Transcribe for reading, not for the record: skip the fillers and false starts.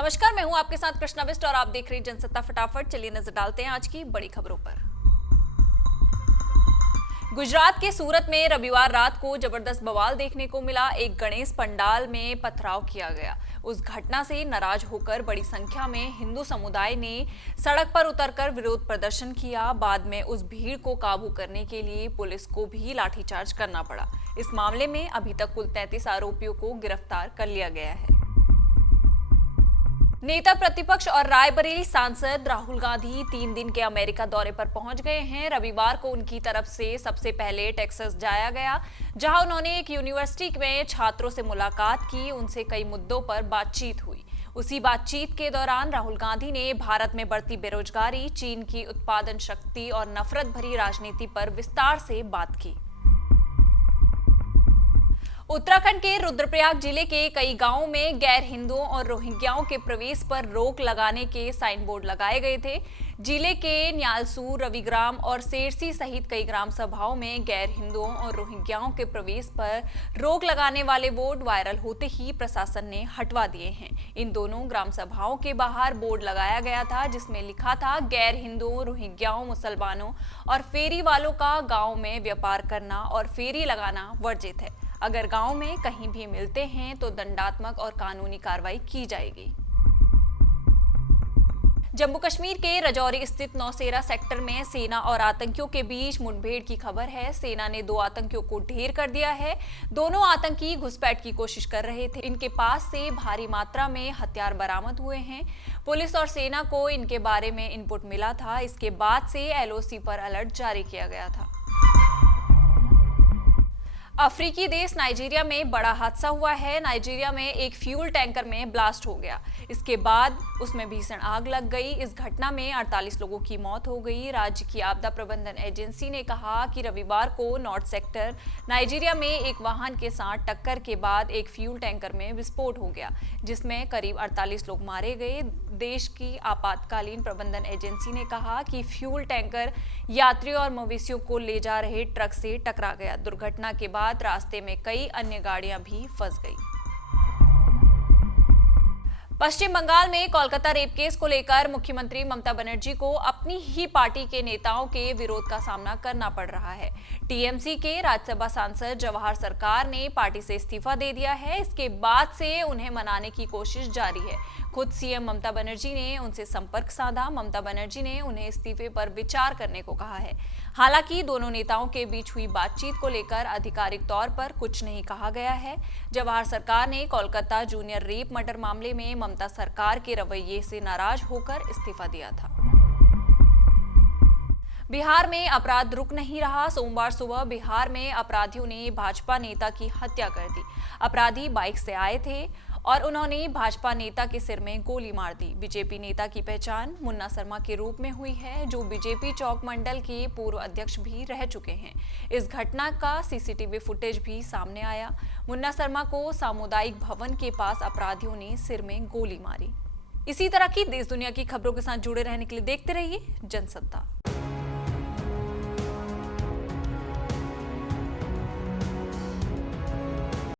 नमस्कार, मैं हूं आपके साथ कृष्णा बिस्ट और आप देख रहे हैं जनसत्ता फटाफट। चलिए नजर डालते हैं आज की बड़ी खबरों पर। गुजरात के सूरत में रविवार रात को जबरदस्त बवाल देखने को मिला। एक गणेश पंडाल में पथराव किया गया। उस घटना से नाराज होकर बड़ी संख्या में हिंदू समुदाय ने सड़क पर उतरकर विरोध प्रदर्शन किया। बाद में उस भीड़ को काबू करने के लिए पुलिस को भी लाठीचार्ज करना पड़ा। इस मामले में अभी तक कुल 33 आरोपियों को गिरफ्तार कर लिया गया है। नेता प्रतिपक्ष और रायबरेली सांसद राहुल गांधी 3 दिन के अमेरिका दौरे पर पहुंच गए हैं। रविवार को उनकी तरफ से सबसे पहले टेक्सास जाया गया, जहां उन्होंने एक यूनिवर्सिटी में छात्रों से मुलाकात की। उनसे कई मुद्दों पर बातचीत हुई। उसी बातचीत के दौरान राहुल गांधी ने भारत में बढ़ती बेरोजगारी, चीन की उत्पादन शक्ति और नफरत भरी राजनीति पर विस्तार से बात की। उत्तराखंड के रुद्रप्रयाग जिले के कई गांवों में गैर हिंदुओं और रोहिंग्याओं के प्रवेश पर रोक लगाने के साइन बोर्ड लगाए गए थे। जिले के न्यालसू, रविग्राम और सेरसी सहित कई ग्राम सभाओं में गैर हिंदुओं और रोहिंग्याओं के प्रवेश पर रोक लगाने वाले बोर्ड वायरल होते ही प्रशासन ने हटवा दिए हैं। इन दोनों ग्राम सभाओं के बाहर बोर्ड लगाया गया था, जिसमें लिखा था, गैर हिंदुओं, रोहिंग्याओं, मुसलमानों और फेरी वालों का गाँव में व्यापार करना और फेरी लगाना वर्जित है। अगर गांव में कहीं भी मिलते हैं तो दंडात्मक और कानूनी कार्रवाई की जाएगी। जम्मू कश्मीर के राजौरी स्थित नौशेरा सेक्टर में सेना और आतंकियों के बीच मुठभेड़ की खबर है। सेना ने 2 आतंकियों को ढेर कर दिया है। दोनों आतंकी घुसपैठ की कोशिश कर रहे थे। इनके पास से भारी मात्रा में हथियार बरामद हुए हैं। पुलिस और सेना को इनके बारे में इनपुट मिला था। इसके बाद से एलओसी पर अलर्ट जारी किया गया था। अफ्रीकी देश नाइजीरिया में बड़ा हादसा हुआ है। नाइजीरिया में एक फ्यूल टैंकर में ब्लास्ट हो गया। इसके बाद उसमें भीषण आग लग गई। इस घटना में 48 लोगों की मौत हो गई। राज्य की आपदा प्रबंधन एजेंसी ने कहा कि रविवार को नॉर्थ सेक्टर नाइजीरिया में एक वाहन के साथ टक्कर के बाद एक फ्यूल टैंकर में विस्फोट हो गया, जिसमें करीब 48 लोग मारे गए। देश की आपातकालीन प्रबंधन एजेंसी ने कहा कि फ्यूल टैंकर यात्रियों और मवेशियों को ले जा रहे ट्रक से टकरा गया। दुर्घटना के बाद रास्ते में कई अन्य गाड़ियां भी फंस गई। पश्चिम बंगाल में कोलकाता रेप केस को लेकर मुख्यमंत्री ममता बनर्जी को अपनी ही पार्टी के नेताओं के विरोध का सामना करना पड़ रहा है। टीएमसी के राज्यसभा सांसद जवाहर सरकार ने पार्टी से इस्तीफा दे दिया है। इसके बाद से उन्हें मनाने की कोशिश जारी है। खुद सीएम ममता बनर्जी ने उनसे संपर्क साधा। ममता बनर्जी ने उन्हें इस्तीफे पर विचार करने को कहा है। हालांकि दोनों नेताओं के बीच हुई बातचीत को लेकर आधिकारिक तौर पर कुछ नहीं कहा गया है। जवाहर सरकार ने कोलकाता जूनियर रेप मर्डर मामले में ममता सरकार के रवैये से नाराज होकर इस्तीफा दिया था। बिहार में अपराध रुक नहीं रहा। सोमवार सुबह बिहार में अपराधियों ने भाजपा नेता की हत्या कर दी। अपराधी बाइक से आए थे और उन्होंने भाजपा नेता के सिर में गोली मार दी। बीजेपी नेता की पहचान मुन्ना शर्मा के रूप में हुई है, जो बीजेपी चौक मंडल के पूर्व अध्यक्ष भी रह चुके हैं। इस घटना का सीसीटीवी फुटेज भी सामने आया। मुन्ना शर्मा को सामुदायिक भवन के पास अपराधियों ने सिर में गोली मारी। इसी तरह की देश दुनिया की खबरों के साथ जुड़े रहने के लिए देखते रहिए जनसत्ता।